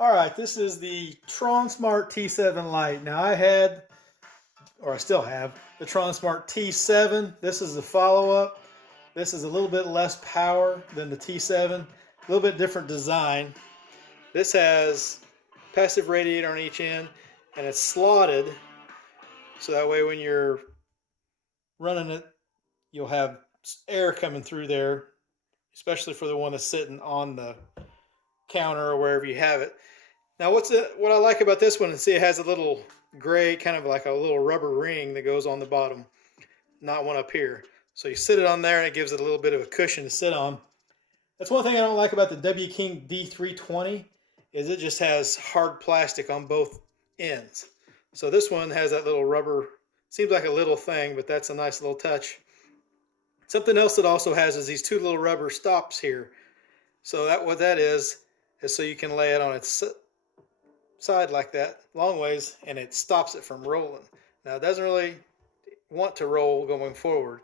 All right, this is the Tronsmart T7 Lite. Now I had, or I still have, the Tronsmart T7. This is the follow-up. This is a little bit less power than the T7, a little bit different design. This has passive radiator on each end, and it's slotted, so that way when you're running it, you'll have air coming through there, especially for the one that's sitting on the counter or wherever you have it. Now what I like about this one is, see, it has a little gray, kind of like a little rubber ring that goes on the bottom, not one up here. So you sit it on there and it gives it a little bit of a cushion to sit on. That's one thing I don't like about the W King D320, is it just has hard plastic on both ends. So this one has that little rubber, seems like a little thing, but that's a nice little touch. Something else it also has is these two little rubber stops here. So what that is so you can lay it on its side like that, long ways, and it stops it from rolling. Now it doesn't really want to roll going forward.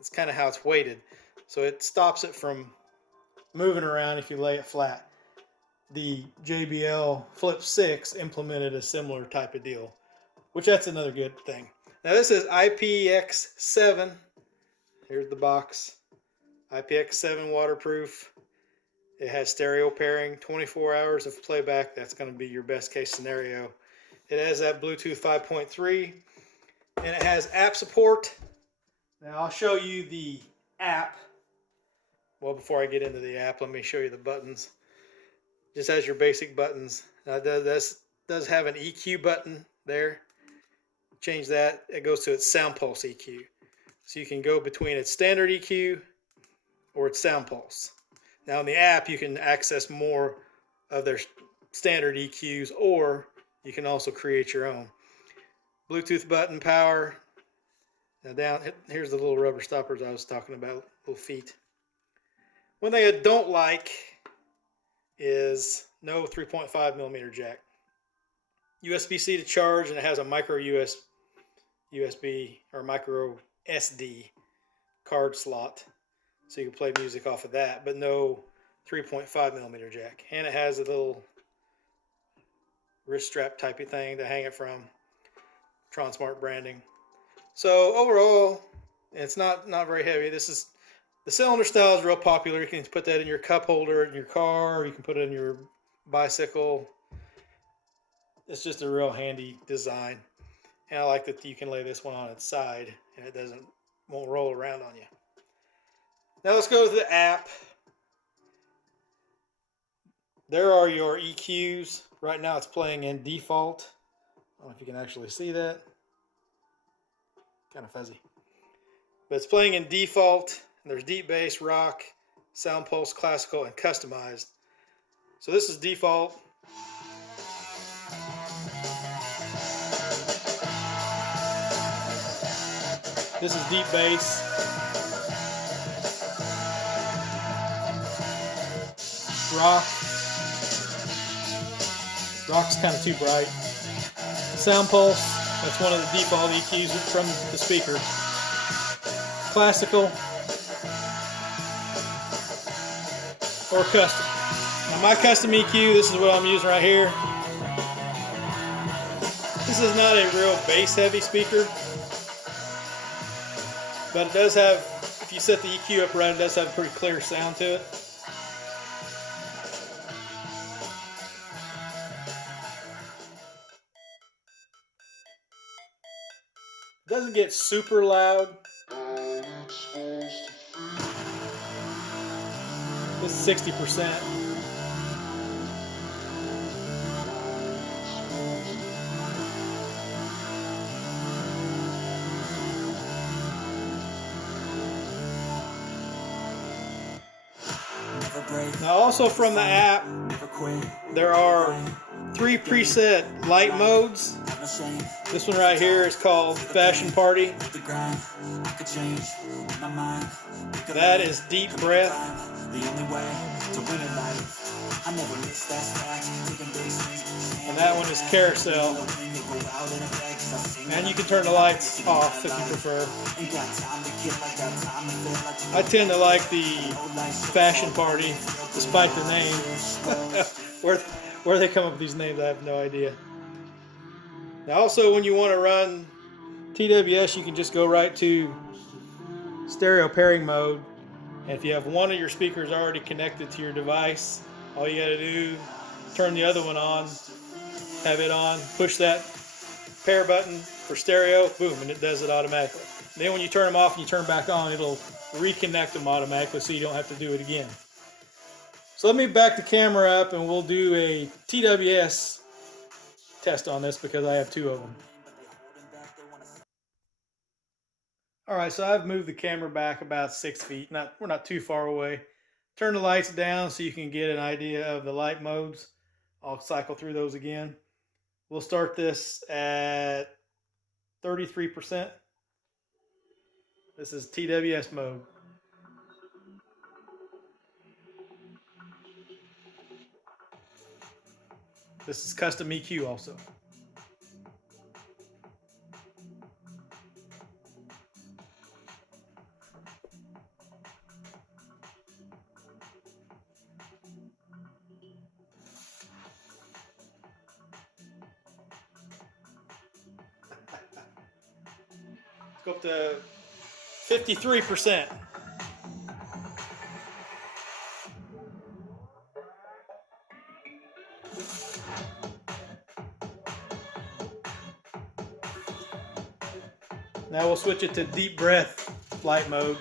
It's kind of how it's weighted. So it stops it from moving around if you lay it flat. The JBL Flip 6 implemented a similar type of deal, which that's another good thing. Now this is IPX7. Here's the box. IPX7 waterproof. It has stereo pairing, 24 hours of playback. That's going to be your best case scenario. It has that Bluetooth 5.3, and it has app support. Now I'll show you the app. Well, before I get into the app, let me show you the buttons. Just has your basic buttons. Now this does have an EQ button there. Change that. It goes to its sound pulse EQ. So you can go between its standard EQ or its sound pulse. Now in the app, you can access more of their standard EQs, or you can also create your own. Bluetooth button, power. Now here's the little rubber stoppers I was talking about, little feet. One thing I don't like is no 3.5 millimeter jack. USB-C to charge, and it has a micro USB or micro SD card slot, so you can play music off of that, but no 3.5 millimeter jack. And it has a little wrist strap type of thing to hang it from. Tronsmart branding. So overall, it's not very heavy. The cylinder style is real popular. You can put that in your cup holder in your car, or you can put it in your bicycle. It's just a real handy design. And I like that you can lay this one on its side and it won't roll around on you. Now let's go to the app. There are your EQs. Right now it's playing in default. I don't know if you can actually see that. Kind of fuzzy. But it's playing in default. There's deep bass, rock, sound pulse, classical, and customized. So this is default. This is deep bass. Rock. Rock's kind of too bright. Sound pulse, that's one of the default EQs from the speaker. Classical or custom. Now my custom EQ, this is what I'm using right here. This is not a real bass heavy speaker, but it does have, if you set the EQ up right, it does have a pretty clear sound to it. It doesn't get super loud. This is 60%. Now also from the app, there are 3 preset light modes. This one right here is called Fashion Party. That is deep breath. And that one is Carousel. And you can turn the lights off if you prefer. I tend to like the Fashion Party, despite the name. Where they come up with these names, I have no idea. Now also, when you want to run TWS, you can just go right to stereo pairing mode. And if you have one of your speakers already connected to your device, all you got to do, turn the other one on, have it on, push that pair button for stereo, boom, and it does it automatically. Then when you turn them off and you turn back on, it'll reconnect them automatically so you don't have to do it again. So let me back the camera up and we'll do a TWS test on this because I have two of them. Alright, so I've moved the camera back about 6 feet. We're not too far away. Turn the lights down so you can get an idea of the light modes. I'll cycle through those again. We'll start this at 33%. This is TWS mode. This is custom EQ also. Let's go up to 53%. Now we'll switch it to deep breath flight mode.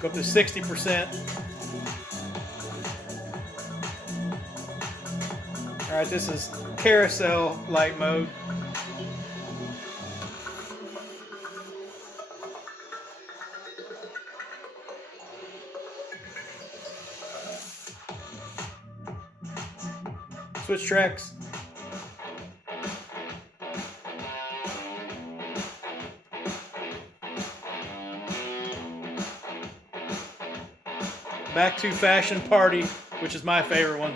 Go up to 60%. All right, this is carousel light mode. Switch tracks. Back to Fashion Party, which is my favorite one.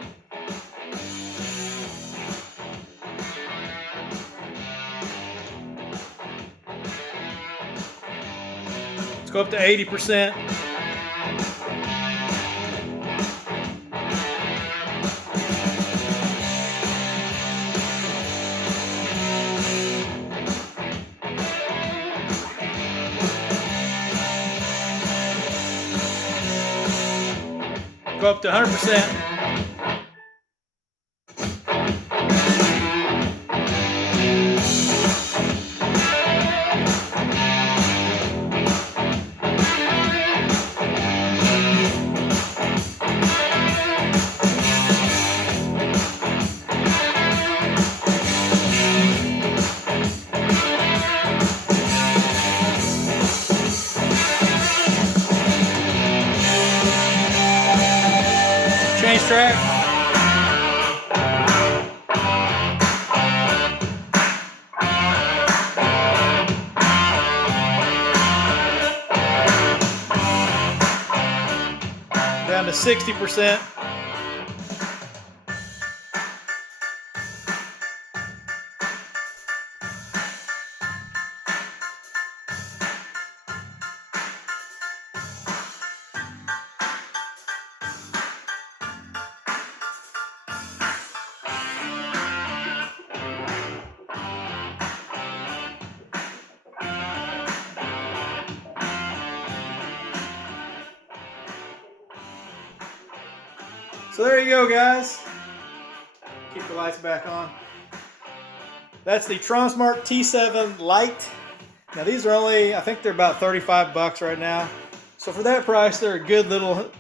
Let's go up to 80%. Go up to 100%. Change track. Down to 60%. So there you go, guys. Keep the lights back on. That's the Tronsmart T7 Lite. Now these are only, I think they're about 35 bucks right now. So for that price, they're a good little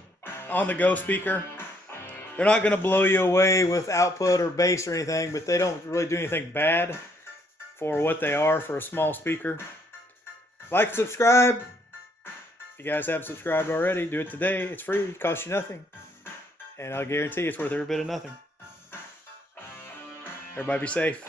on-the-go speaker. They're not going to blow you away with output or bass or anything, but they don't really do anything bad for what they are for a small speaker. Like and subscribe. If you guys haven't subscribed already, do it today. It's free. It costs you nothing. And I'll guarantee it's worth every bit of nothing. Everybody be safe.